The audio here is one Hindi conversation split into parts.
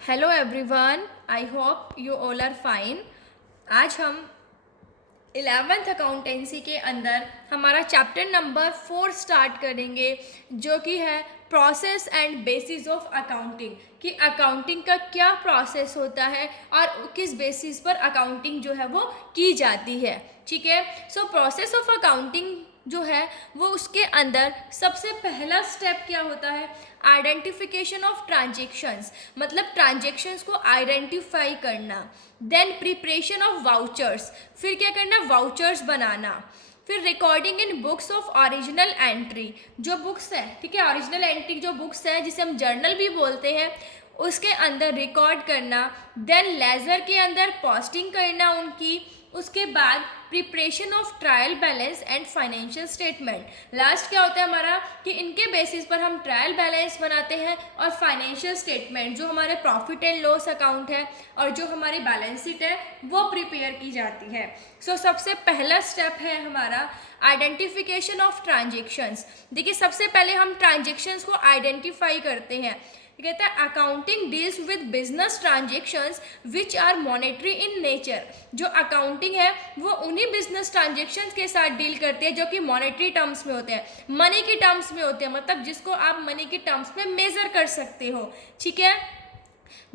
Hello everyone, I hope you all are fine. आज हम 11th अकाउंटेंसी के अंदर हमारा चैप्टर नंबर 4 स्टार्ट करेंगे, जो कि है process and bases of accounting, कि अकाउंटिंग का क्या प्रोसेस होता है और किस बेसिस पर अकाउंटिंग जो है वो की जाती है। ठीक है, सो प्रोसेस ऑफ अकाउंटिंग जो है वो उसके अंदर सबसे पहला स्टेप क्या होता है, आइडेंटिफिकेशन ऑफ ट्रांजेक्शन्स, मतलब ट्रांजेक्शन्स को आइडेंटिफाई करना। देन प्रिपरेशन ऑफ वाउचर्स, फिर क्या करना, वाउचर्स बनाना। फिर recording in books of original entry, जो बुक्स है, ठीक है, ओरिजिनल एंट्री जो बुक्स है जिसे हम जर्नल भी बोलते हैं, उसके अंदर रिकॉर्ड करना। देन लेजर के अंदर पोस्टिंग करना उनकी। उसके बाद preparation of trial balance and financial statement. Last क्या होता है हमारा, कि इनके बेसिस पर हम ट्रायल बैलेंस बनाते हैं और फाइनेंशियल स्टेटमेंट, जो हमारे प्रॉफिट एंड लॉस अकाउंट है और जो हमारी बैलेंस शीट है, वो प्रिपेयर की जाती है। सो सबसे पहला स्टेप है हमारा आइडेंटिफिकेशन ऑफ ट्रांजेक्शन्स। देखिए, सबसे पहले हम ट्रांजेक्शन्स को आइडेंटिफाई करते हैं। कहता है accounting deals with business transactions which are monetary in nature. जो अकाउंटिंग है वो उन्हीं बिजनेस ट्रांजेक्शन्स के साथ डील करते हैं जो कि मॉनेटरी टर्म्स में होते हैं, मनी की टर्म्स में होते हैं, मतलब जिसको आप मनी की टर्म्स में मेजर कर सकते हो। ठीक है,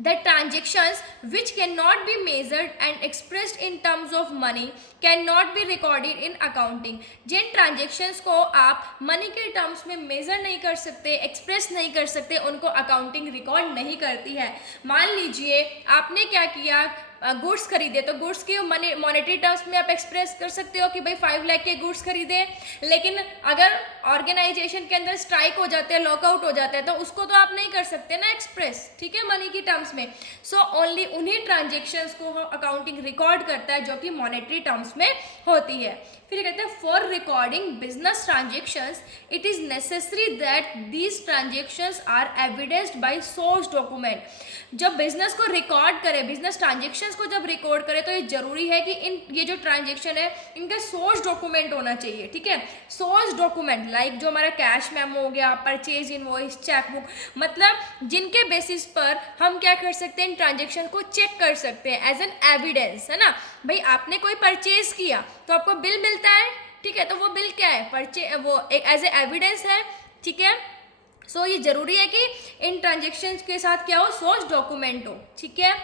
the transactions which cannot be measured and expressed in terms of money cannot be recorded in accounting। जिन ट्रांजेक्शन्स को आप मनी के टर्म्स में मेजर नहीं कर सकते, एक्सप्रेस नहीं कर सकते, उनको अकाउंटिंग रिकॉर्ड नहीं करती है। मान लीजिए आपने क्या किया, गुड्स खरीदे, तो गुड्स की मनी मॉनेटरी टर्म्स में आप एक्सप्रेस कर सकते हो कि भाई 5 लाख के गुड्स खरीदे। लेकिन अगर ऑर्गेनाइजेशन के अंदर स्ट्राइक हो जाते हैं, लॉकआउट हो जाता है, तो उसको तो आप नहीं कर सकते ना एक्सप्रेस, ठीक है, मनी की टर्म्स में। सो ओनली उन्हीं ट्रांजेक्शन्स को अकाउंटिंग रिकॉर्ड करता है जो कि मॉनेटरी टर्म्स में होती है। फिर कहते हैं for recording business transactions it is necessary that these transactions are evidenced by source document. जब बिजनेस को रिकॉर्ड करे, बिजनेस ट्रांजेक्शन्स को जब रिकॉर्ड करे, तो ये जरूरी है कि ये जो ट्रांजेक्शन है इनका सोर्स डॉक्यूमेंट होना चाहिए। ठीक है, सोर्स डॉक्यूमेंट लाइक जो हमारा कैश मेमो हो गया, परचेज इनवॉइस, चेकबुक, मतलब जिनके बेसिस पर हम क्या कर सकते हैं, इन ट्रांजेक्शन को चेक कर सकते हैं एज एन एविडेंस, है ना। भाई आपने कोई परचेज किया तो आपको बिल मिलता है, ठीक है, तो वो बिल क्या है, वो एक एज ए एविडेंस है। ठीक है, सो ये जरूरी है कि इन ट्रांजेक्शन्स के साथ क्या हो, सोर्स डॉक्यूमेंट हो। ठीक है,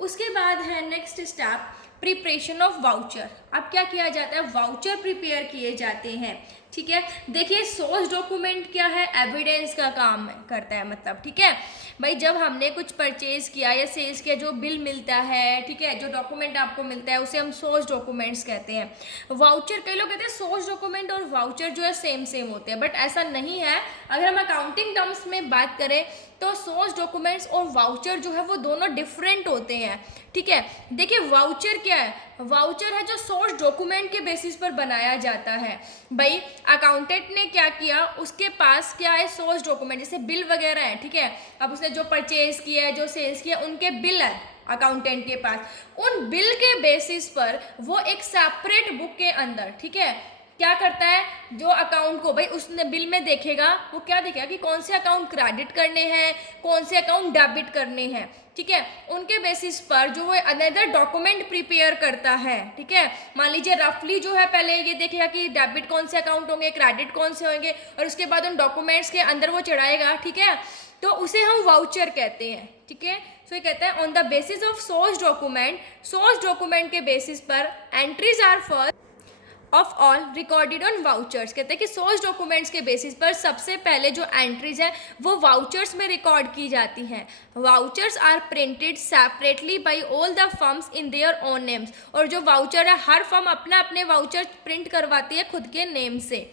उसके बाद है next step preparation of voucher. अब क्या किया जाता है, वाउचर प्रिपेयर किए जाते हैं। ठीक है, देखिए सोर्स डॉक्यूमेंट क्या है, एविडेंस का काम करता है, मतलब ठीक है भाई, जब हमने कुछ परचेज किया या सेल्स किया, जो बिल मिलता है, ठीक है, जो डॉक्यूमेंट आपको मिलता है, उसे हम सोर्स डॉक्यूमेंट्स कहते हैं। वाउचर, कई लोग कहते हैं सोर्स डॉक्यूमेंट और वाउचर जो है सेम सेम होते हैं, बट ऐसा नहीं है। अगर हम अकाउंटिंग टर्म्स में बात करें तो सोर्स डॉक्यूमेंट्स और वाउचर जो है वो दोनों डिफरेंट होते हैं। ठीक है, देखिए वाउचर क्या है, वाउचर है जो सोर्स डॉक्यूमेंट के बेसिस पर बनाया जाता है। भाई अकाउंटेंट ने क्या किया, उसके पास क्या है, सोर्स डॉक्यूमेंट, जैसे बिल वगैरह है, ठीक है, अब उसने जो परचेज किया है, जो सेल्स किया, उनके बिल है अकाउंटेंट के पास। उन बिल के बेसिस पर वो एक सेपरेट बुक के अंदर, ठीक है, क्या करता है, जो अकाउंट को भाई उसने बिल में देखेगा, वो क्या देखेगा कि कौन से अकाउंट क्रेडिट करने हैं, कौन से अकाउंट डेबिट करने हैं। ठीक है, उनके बेसिस पर जो वो अनदर डॉक्यूमेंट प्रिपेयर करता है। ठीक है, मान लीजिए रफली जो है पहले ये देखेगा कि डेबिट कौन से अकाउंट होंगे, क्रेडिट कौन से होंगे, और उसके बाद उन डॉक्यूमेंट्स के अंदर वो चढ़ाएगा। ठीक है, तो उसे हम वाउचर कहते हैं। ठीक है, सो ये कहता है on the basis of source document, source document के बेसिस पर entries are first of all recorded on vouchers. कहते हैं कि सोर्स डॉक्यूमेंट्स के बेसिस पर सबसे पहले जो एंट्रीज है वो वाउचर्स में रिकॉर्ड की जाती हैं। Vouchers are printed separately by all the firms in their own names. और जो वाउचर है, हर फर्म अपना अपने वाउचर प्रिंट करवाती है खुद के नेम से।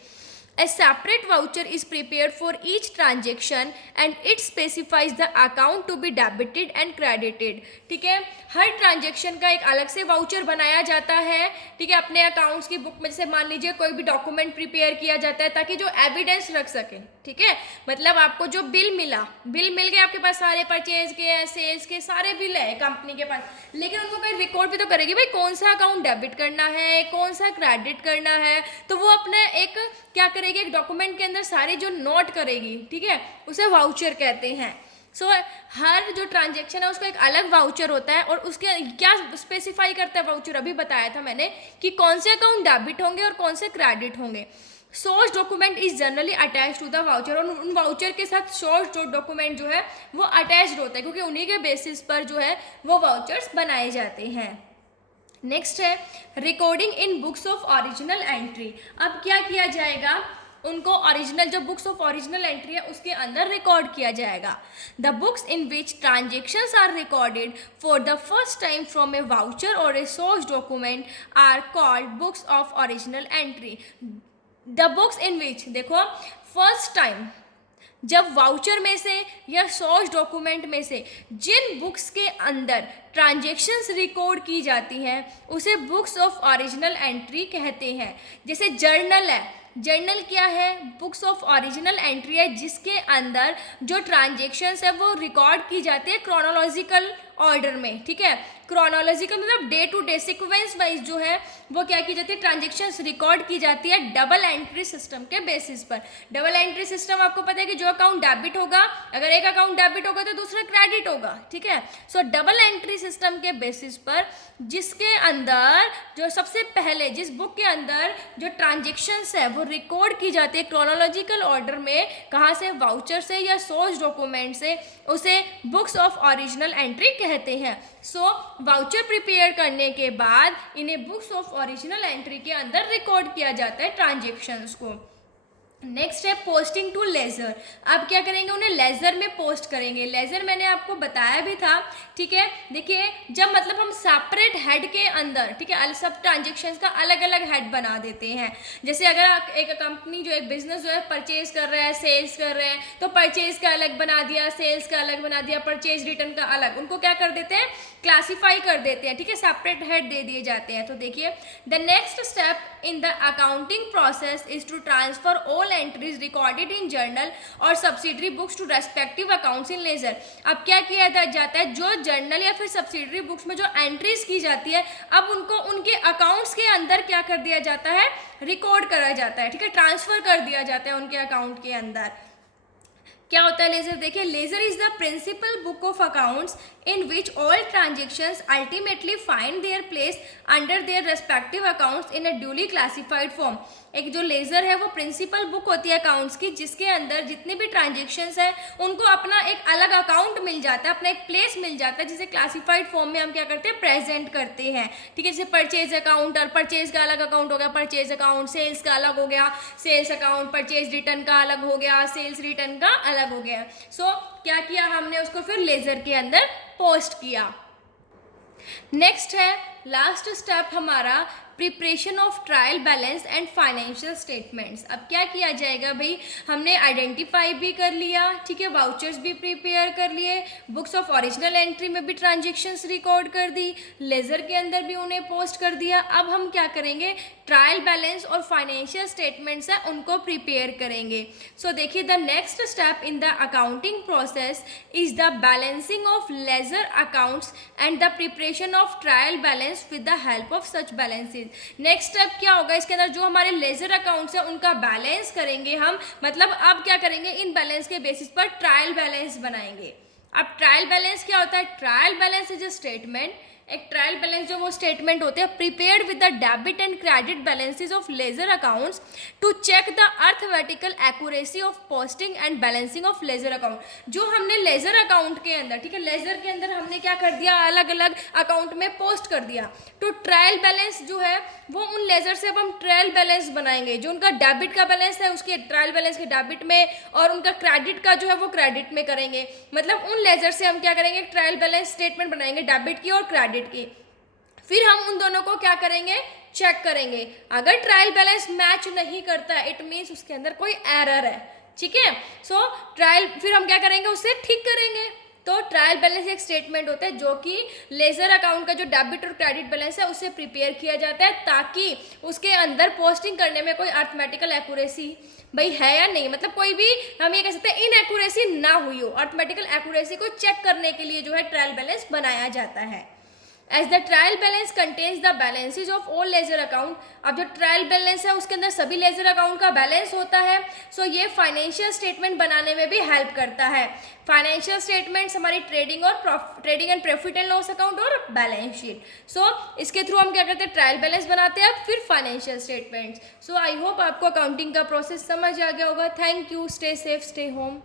A separate voucher is prepared for each transaction and it specifies the account to be debited and credited। ठीक है, हर ट्रांजेक्शन का एक अलग से वाउचर बनाया जाता है। ठीक है, अपने अकाउंट्स की बुक में से मान लीजिए कोई भी डॉक्यूमेंट प्रिपेयर किया जाता है ताकि जो एविडेंस रख सके। ठीक है, मतलब आपको जो बिल मिला, बिल मिल गया आपके पास, सारे परचेज के, सेल्स के सारे बिल है कंपनी के पास, लेकिन उनको कोई रिकॉर्ड भी तो करेगी भाई कौन सा अकाउंट डेबिट करना है, कौन सा क्रेडिट करना है, तो वो अपने एक क्या करेगी, एक डॉक्यूमेंट के अंदर सारे जो नोट करेगी। ठीक है, उसे वाउचर कहते हैं। सो हर जो ट्रांजेक्शन है उसका एक अलग वाउचर होता है, और उसके क्या स्पेसिफाई करता है वाउचर, अभी बताया था मैंने कि कौन से अकाउंट डेबिट होंगे और कौन से क्रेडिट होंगे। Source document is generally attach to the voucher, और उन वाउचर के साथ सोर्स डॉक्यूमेंट जो है वो अटैच्ड होता है, क्योंकि उन्हीं के बेसिस पर जो है वो वाउचर्स बनाए जाते हैं। नेक्स्ट है recording in books of original entry. अब क्या किया जाएगा, उनको ओरिजिनल जो बुक्स ऑफ ओरिजिनल एंट्री है उसके अंदर रिकॉर्ड किया जाएगा। The books in which transactions are recorded for the first time from a voucher और a source document are called books of original entry. The books in which, देखो फर्स्ट टाइम जब वाउचर में से या सोर्स डॉक्यूमेंट में से जिन बुक्स के अंदर ट्रांजेक्शन्स रिकॉर्ड की जाती हैं उसे बुक्स ऑफ ओरिजिनल एंट्री कहते हैं। जैसे जर्नल है, जर्नल क्या है, बुक्स ऑफ ओरिजिनल एंट्री है जिसके अंदर जो ट्रांजेक्शन्स है वो रिकॉर्ड की जाती है क्रोनोलॉजिकल ऑर्डर में, ठीक है। क्रोनोलॉजिकल मतलब day to day sequence wise जो है वो क्या की जाती है, ट्रांजेक्शन्स रिकॉर्ड की जाती है डबल एंट्री सिस्टम के बेसिस पर। डबल एंट्री सिस्टम आपको पता है कि जो अकाउंट डेबिट होगा, अगर एक अकाउंट डेबिट होगा तो दूसरा क्रेडिट होगा, ठीक है। सो डबल एंट्री सिस्टम के बेसिस पर जिसके अंदर जो सबसे पहले जिस बुक के अंदर जो ट्रांजेक्शन्स है वो रिकॉर्ड की जाती है क्रोनोलॉजिकल ऑर्डर में, कहाँ से, वाउचर से या सोर्स डॉक्यूमेंट से, उसे बुक्स ऑफ ओरिजिनल एंट्री कहते हैं। सो वाउचर प्रिपेयर करने के बाद इन्हें बुक्स ऑफ ओरिजिनल एंट्री के अंदर रिकॉर्ड किया जाता है ट्रांजेक्शन्स को। नेक्स्ट है पोस्टिंग टू लेजर। अब क्या करेंगे, उन्हें लेजर में पोस्ट करेंगे। लेजर मैंने आपको बताया भी था, ठीक है। देखिए जब मतलब हम सेपरेट हेड के अंदर, ठीक है, सब ट्रांजेक्शन्स का अलग अलग हेड बना देते हैं। जैसे अगर एक कंपनी जो एक बिजनेस जो है परचेज कर रहा है, सेल्स कर रहे हैं, तो परचेज का अलग बना दिया, सेल्स का अलग बना दिया, परचेज रिटर्न का अलग, उनको क्या कर देते हैं, क्लासीफाई कर देते हैं, ठीक है, सेपरेट हेड दे दिए जाते हैं। तो देखिए the next step in the accounting process is to transfer all entries recorded in journal और subsidiary books to respective accounts in ledger. अब क्या किया जाता है, जो जर्नल या फिर सब्सिडरी बुक्स में जो एंट्रीज की जाती है अब उनको उनके अकाउंट्स के अंदर क्या कर दिया जाता है, रिकॉर्ड करा जाता है, ठीक है, ट्रांसफर कर दिया जाता है उनके अकाउंट के अंदर। क्या होता है लेजर, देखिए ledger is the principal book of accounts in which all transactions ultimately find their place under their respective accounts in a duly classified form। एक जो लेजर है वो प्रिंसिपल बुक होती है अकाउंट्स की, जिसके अंदर जितने भी ट्रांजेक्शन्स हैं उनको अपना एक अलग अकाउंट मिल जाता है, अपना एक प्लेस मिल जाता है, जिसे क्लासिफाइड फॉर्म में हम क्या करते हैं, प्रेजेंट करते हैं, ठीक है। जैसे परचेज अकाउंट, और परचेज का अलग अकाउंट हो गया परचेज अकाउंट, सेल्स का अलग हो गया सेल्स अकाउंट, परचेज रिटर्न का अलग हो गया सेल्स रिटर्न का अलग हो गया। सो क्या किया हमने, उसको फिर लेजर के अंदर पोस्ट किया। नेक्स्ट है लास्ट स्टेप हमारा preparation of trial balance and financial statements. अब क्या किया जाएगा भाई, हमने आइडेंटिफाई भी कर लिया, ठीक है, वाउचर्स भी प्रिपेयर कर लिए, बुक्स ऑफ ओरिजिनल एंट्री में भी ट्रांजेक्शन्स रिकॉर्ड कर दी, लेजर के अंदर भी उन्हें पोस्ट कर दिया। अब हम क्या करेंगे, ट्रायल बैलेंस और फाइनेंशियल स्टेटमेंट्स है उनको प्रिपेयर करेंगे। सो देखिए the next step in the accounting process is the balancing of ledger accounts and the preparation of trial balance with the help of such balances. Next step क्या होगा, इसके अंदर जो हमारे लेजर अकाउंट्स है उनका बैलेंस करेंगे हम, मतलब अब क्या करेंगे, इन बैलेंस के बेसिस पर ट्रायल बैलेंस बनाएंगे। अब ट्रायल बैलेंस क्या होता है, trial balance is a statement, एक ट्रायल बैलेंस जो वो स्टेटमेंट होते हैं prepared with the debit and credit balances of ledger accounts to check the arithmetical accuracy of posting and balancing of ledger account. जो हमने लेजर अकाउंट के अंदर, ठीक है, लेजर के अंदर हमने क्या कर दिया, अलग अलग अकाउंट में पोस्ट कर दिया। तो ट्रायल बैलेंस जो है वो उन लेजर से अब हम ट्रायल बैलेंस बनाएंगे, जो उनका डेबिट का बैलेंस है उसके ट्रायल बैलेंस के डेबिट में, और उनका क्रेडिट का जो है वो क्रेडिट में करेंगे। मतलब उन लेजर से हम क्या करेंगे, ट्रायल बैलेंस स्टेटमेंट बनाएंगे डेबिट की और क्रेडिट की। फिर हम उन दोनों को क्या करेंगे, चेक करेंगे। अगर ट्रायल बैलेंस मैच नहीं करता है इट मीन्स उसके अंदर कोई एरर है, ठीक है। सो ट्रायल फिर हम क्या करेंगे, उससे ठीक करेंगे। तो ट्रायल बैलेंस एक स्टेटमेंट होता है जो कि लेजर अकाउंट का जो डेबिट और क्रेडिट बैलेंस है उससे प्रिपेयर किया जाता है, ताकि उसके अंदर पोस्टिंग करने में कोई अर्थमेटिकल एक्यूरेसी भाई है या नहीं, मतलब कोई भी हम ये कह सकते हैं इनएक्यूरेसी ना हुई हो। अर्थमेटिकल एक्यूरेसी को चेक करने के लिए जो है ट्रायल बैलेंस बनाया जाता है। As the trial balance contains the balances of all ledger account. अब जो ट्रायल बैलेंस है उसके अंदर सभी लेजर अकाउंट का बैलेंस होता है। सो ये फाइनेंशियल स्टेटमेंट बनाने में भी हेल्प करता है। फाइनेंशियल स्टेटमेंट्स हमारी trading and profit and loss account और बैलेंस शीट। सो इसके थ्रू हम क्या करते हैं, ट्रायल बैलेंस बनाते हैं, फिर financial statements. So I hope आपको अकाउंटिंग का प्रोसेस समझ आ गया होगा। Thank you, stay safe, stay home.